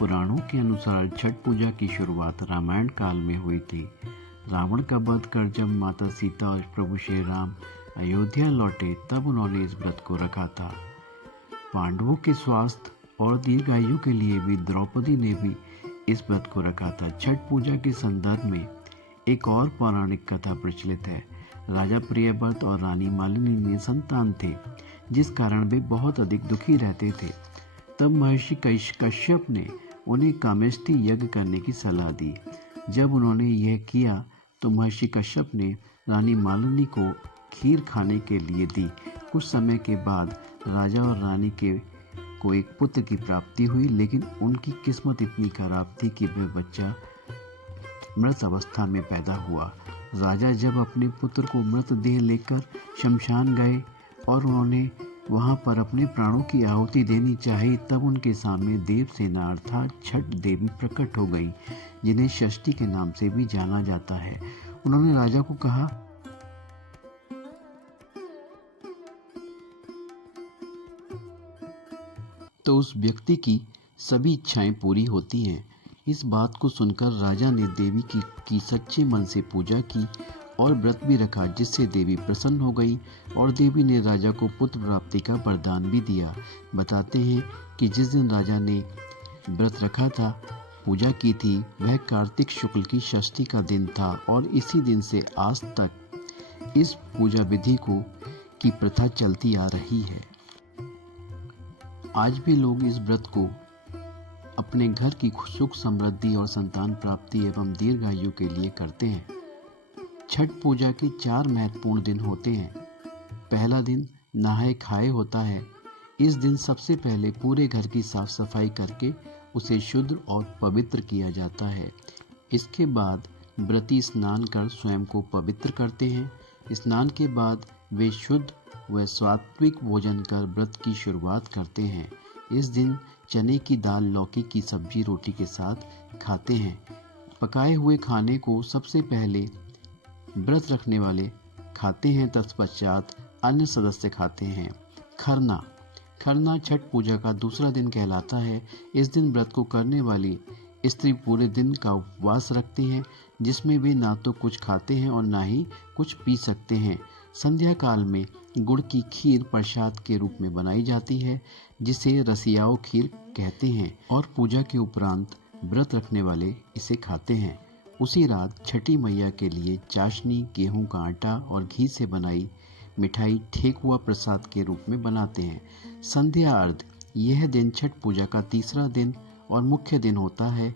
पुराणों के अनुसार छठ पूजा की शुरुआत रामायण काल में हुई थी। रावण का वध कर जब माता सीता और प्रभु श्री राम अयोध्या लौटे तब उन्होंने इस व्रत को रखा था। पांडवों के स्वास्थ्य और दीर्घायु के लिए भी द्रौपदी ने भी इस व्रत को रखा था। छठ पूजा के संदर्भ में एक और पौराणिक कथा प्रचलित है। राजा प्रियव्रत और रानी मालिनी में संतान थे, जिस कारण वे बहुत अधिक दुखी रहते थे। तब महर्षि कश्यप ने उन्हें कामेष्टि यज्ञ करने की सलाह दी। जब उन्होंने यह किया तो महर्षि कश्यप ने रानी मालिनी को खीर खाने के लिए दी। कुछ समय के बाद राजा और रानी को एक पुत्र की प्राप्ति हुई, लेकिन उनकी किस्मत इतनी खराब थी कि वह बच्चा मृत अवस्था में पैदा हुआ। राजा जब अपने पुत्र को मृत देह लेकर शमशान गए और उन्होंने वहां पर अपने प्राणों की आहुति देनी चाहिए, तब उनके सामने देवसेना अर्थात छठ देवी प्रकट हो गई, जिन्हें षष्ठी के नाम से भी जाना जाता है। उन्होंने राजा को कहा, तो उस व्यक्ति की सभी इच्छाएं पूरी होती हैं। इस बात को सुनकर राजा ने देवी की सच्चे मन से पूजा की और व्रत भी रखा, जिससे देवी प्रसन्न हो गई और देवी ने राजा को पुत्र प्राप्ति का वरदान भी दिया। बताते हैं कि जिस दिन राजा ने व्रत रखा था, पूजा की थी, वह कार्तिक शुक्ल की षष्ठी का दिन था और इसी दिन से आज तक इस पूजा विधि की प्रथा चलती आ रही है। आज भी लोग इस व्रत को अपने घर की सुख समृद्धि और संतान प्राप्ति एवं दीर्घायु के लिए करते हैं। छठ पूजा के 4 महत्वपूर्ण दिन होते हैं। पहला दिन नहाए खाए होता है। इस दिन सबसे पहले पूरे घर की साफ सफाई करके उसे शुद्ध और पवित्र किया जाता है। इसके बाद व्रती स्नान कर स्वयं को पवित्र करते हैं। स्नान के बाद वे शुद्ध व सात्विक भोजन कर व्रत की शुरुआत करते हैं। इस दिन चने की दाल, लौकी की सब्जी रोटी के साथ खाते हैं। पकाए हुए खाने को सबसे पहले व्रत रखने वाले खाते हैं, तत्पश्चात अन्य सदस्य खाते हैं। खरना छठ पूजा का दूसरा दिन कहलाता है। इस दिन व्रत को करने वाली स्त्री पूरे दिन का उपवास रखती है, जिसमें वे ना तो कुछ खाते हैं और ना ही कुछ पी सकते हैं। संध्या काल में गुड़ की खीर प्रसाद के रूप में बनाई जाती है, जिसे रसियाओं खीर कहते हैं और पूजा के उपरांत व्रत रखने वाले इसे खाते हैं। उसी रात छठी मैया के लिए चाशनी, गेहूं का आटा और घी से बनाई मिठाई ठेकुआ प्रसाद के रूप में बनाते हैं। संध्या अर्घ, यह दिन छठ पूजा का तीसरा दिन और मुख्य दिन होता है।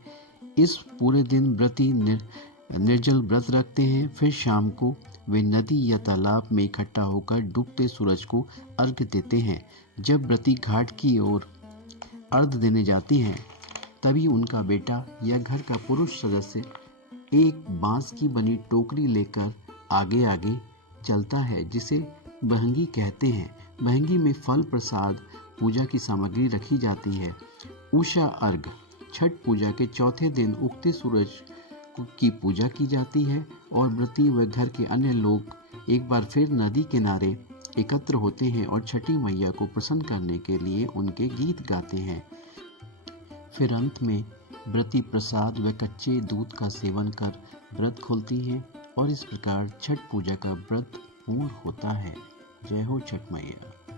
इस पूरे दिन व्रती निर्जल व्रत रखते हैं। फिर शाम को वे नदी या तालाब में इकट्ठा होकर डूबते सूरज को अर्घ देते हैं। जब व्रती घाट की ओर अर्घ देने जाती हैं, तभी उनका बेटा या घर का पुरुष सदस्य एक बांस की बनी टोकरी लेकर आगे आगे चलता है, जिसे बहंगी कहते हैं। बहंगी में फल, प्रसाद, पूजा की सामग्री रखी जाती है। उषा अर्घ, छठ पूजा के चौथे दिन उगते सूरज की पूजा की जाती है और व्रती व घर के अन्य लोग एक बार फिर नदी किनारे एकत्र होते हैं और छठी मैया को प्रसन्न करने के लिए उनके गीत गाते हैं। फिर अंत में व्रती प्रसाद व कच्चे दूध का सेवन कर व्रत खोलती हैं और इस प्रकार छठ पूजा का व्रत पूर्ण होता है। जय हो छठ मैया।